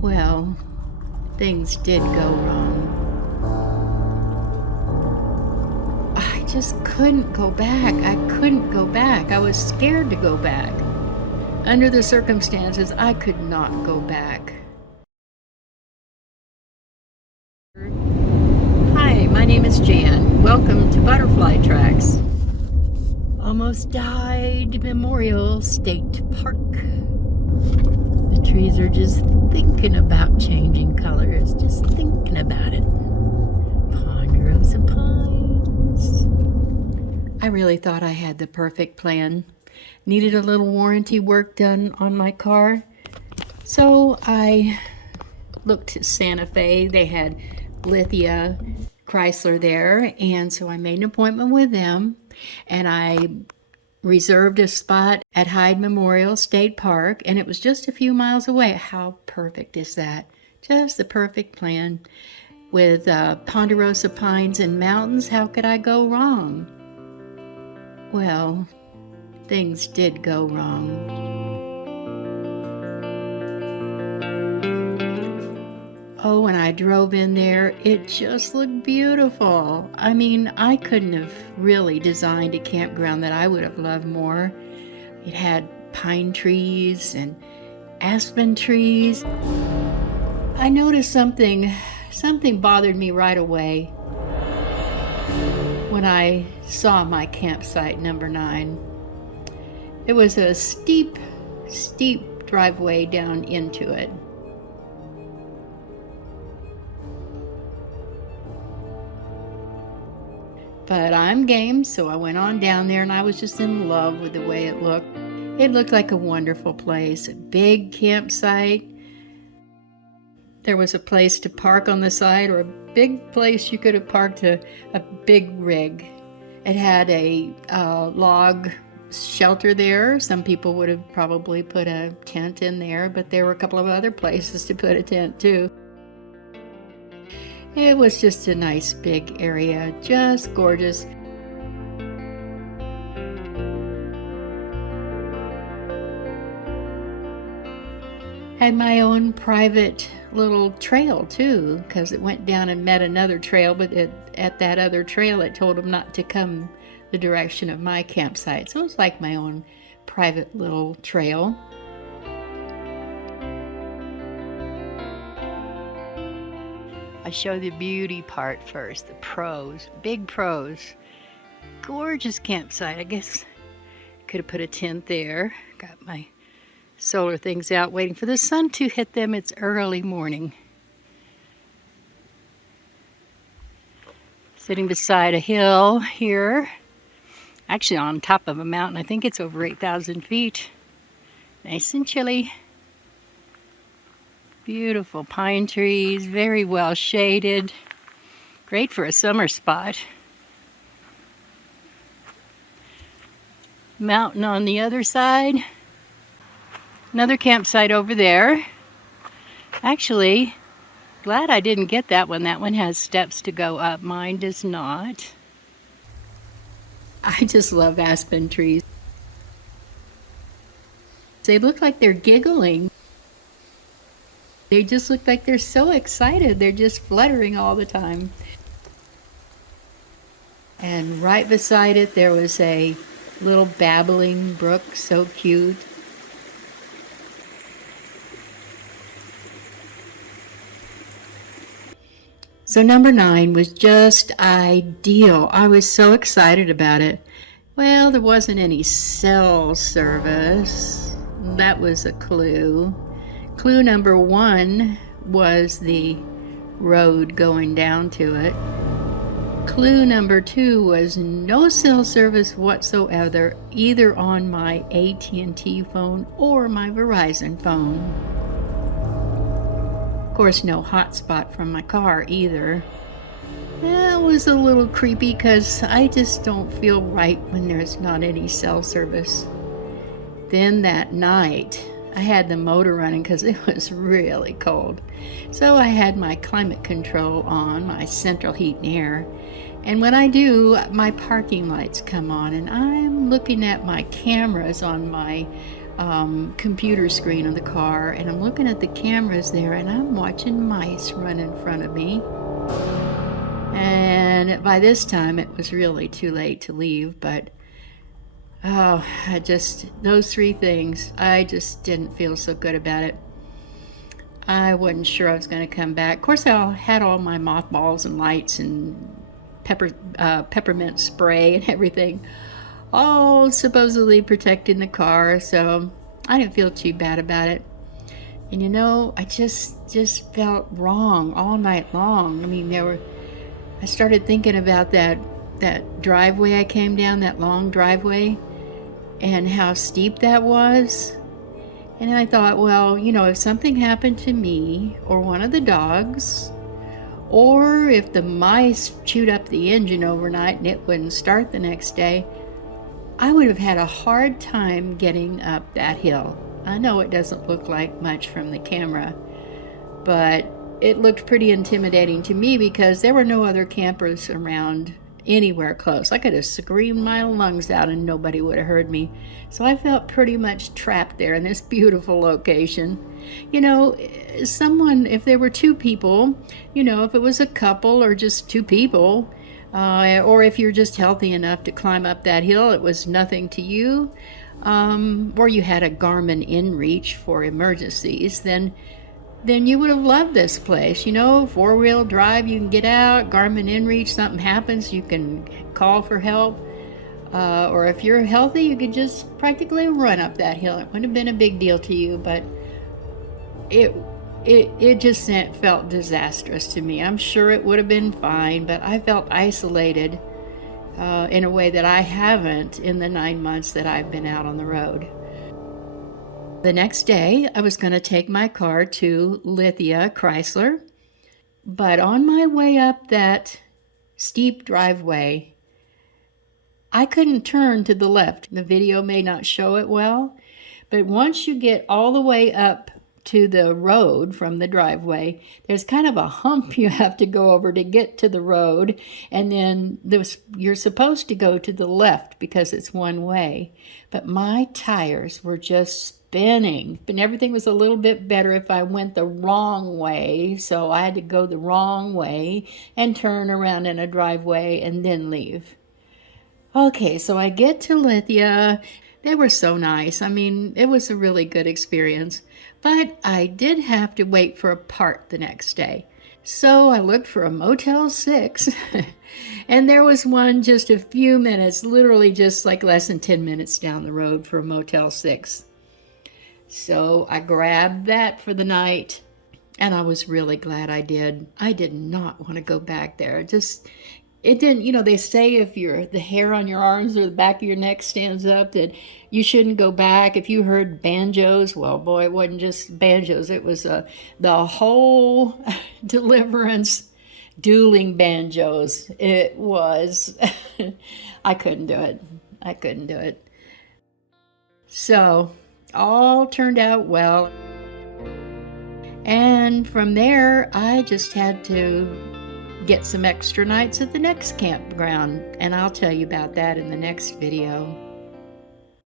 Well, things did go wrong. I just couldn't go back. I couldn't go back. I was scared to go back. Under the circumstances, I could not go back. Hi, my name is Jan. Welcome to ButterflyTracks. Almost Died Memorial State Park. The trees are just thinking about changing colors, just thinking about it. Ponderosa pines. I really thought I had the perfect plan. Needed a little warranty work done on my car. So I looked at Santa Fe. They had Lithia Chrysler there, and so I made an appointment with them, and I reserved a spot at Hyde Memorial State Park, and it was just a few miles away. How perfect is that? Just the perfect plan. With ponderosa pines and mountains, how could I go wrong? Well, things did go wrong. Oh, when I drove in there, it just looked beautiful. I mean, I couldn't have really designed a campground that I would have loved more. It had pine trees and aspen trees. I noticed something bothered me right away when I saw my campsite number 9. It was a steep driveway down into it. But I'm game, so I went on down there and I was just in love with the way it looked. It looked like a wonderful place, a big campsite. There was a place to park on the side, or a big place you could have parked a big rig. It had a log shelter there. Some people would have probably put a tent in there, but there were a couple of other places to put a tent too. It was just a nice big area, just gorgeous. Had my own private little trail too, because it went down and met another trail, but at that other trail it told them not to come the direction of my campsite. So it was like my own private little trail. I show the beauty part first, the pros, big pros. Gorgeous campsite. I guess could have put a tent there. Got my solar things out waiting for the sun to hit them. It's early morning. Sitting beside a hill here. Actually on top of a mountain. I think it's over 8,000 feet. Nice and chilly. Beautiful pine trees, very well shaded. Great for a summer spot. Mountain on the other side. Another campsite over there. Actually, glad I didn't get that one. That one has steps to go up. Mine does not. I just love aspen trees. They look like they're giggling. They just look like they're so excited. They're just fluttering all the time. And right beside it, there was a little babbling brook, so cute. So number 9 was just ideal. I was so excited about it. Well, there wasn't any cell service. That was a clue. Clue number 1 was the road going down to it. Clue number 2 was no cell service whatsoever, either on my AT&T phone or my Verizon phone. Of course, no hotspot from my car either. That was a little creepy because I just don't feel right when there's not any cell service. Then that night, I had the motor running because it was really cold. So I had my climate control on, my central heat and air. And when I do, my parking lights come on and I'm looking at my cameras on my computer screen of the car, and I'm looking at the cameras there, and I'm watching mice run in front of me. And by this time, it was really too late to leave, but oh, those three things, I just didn't feel so good about it. I wasn't sure I was going to come back. Of course, I had all my mothballs and lights and peppermint spray and everything, all supposedly protecting the car, so I didn't feel too bad about it. And you know, I just felt wrong all night long. I mean, I started thinking about that driveway I came down, that long driveway, and how steep that was. And I thought, well, you know, if something happened to me or one of the dogs, or if the mice chewed up the engine overnight and it wouldn't start the next day, I would have had a hard time getting up that hill. I know it doesn't look like much from the camera, but it looked pretty intimidating to me because there were no other campers around anywhere close. I could have screamed my lungs out and nobody would have heard me. So I felt pretty much trapped there in this beautiful location. You know, if there were two people, you know, if it was a couple or just two people, or if you're just healthy enough to climb up that hill, it was nothing to you, or you had a Garmin InReach for emergencies, then you would have loved this place. You know, four-wheel drive, you can get out, Garmin InReach, something happens, you can call for help. Or if you're healthy, you could just practically run up that hill. It wouldn't have been a big deal to you, but it just felt disastrous to me. I'm sure it would have been fine, but I felt isolated in a way that I haven't in the 9 months that I've been out on the road. The next day, I was going to take my car to Lithia Chrysler, but on my way up that steep driveway, I couldn't turn to the left. The video may not show it well, but once you get all the way up to the road from the driveway, there's kind of a hump you have to go over to get to the road, and then you're supposed to go to the left because it's one way. But my tires were just spinning, and everything was a little bit better if I went the wrong way, so I had to go the wrong way and turn around in a driveway and then leave. Okay, so I get to Lithia. They were so nice. I mean, it was a really good experience. But I did have to wait for a part the next day. So I looked for a Motel 6, and there was one just a few minutes, literally just like less than 10 minutes down the road for a Motel 6. So I grabbed that for the night, and I was really glad I did. I did not want to go back there. It didn't, you know, they say if the hair on your arms or the back of your neck stands up, that you shouldn't go back. If you heard banjos, well, boy, it wasn't just banjos. It was the whole Deliverance dueling banjos. It was, I couldn't do it. So, all turned out well. And from there, I just had to get some extra nights at the next campground, and I'll tell you about that in the next video.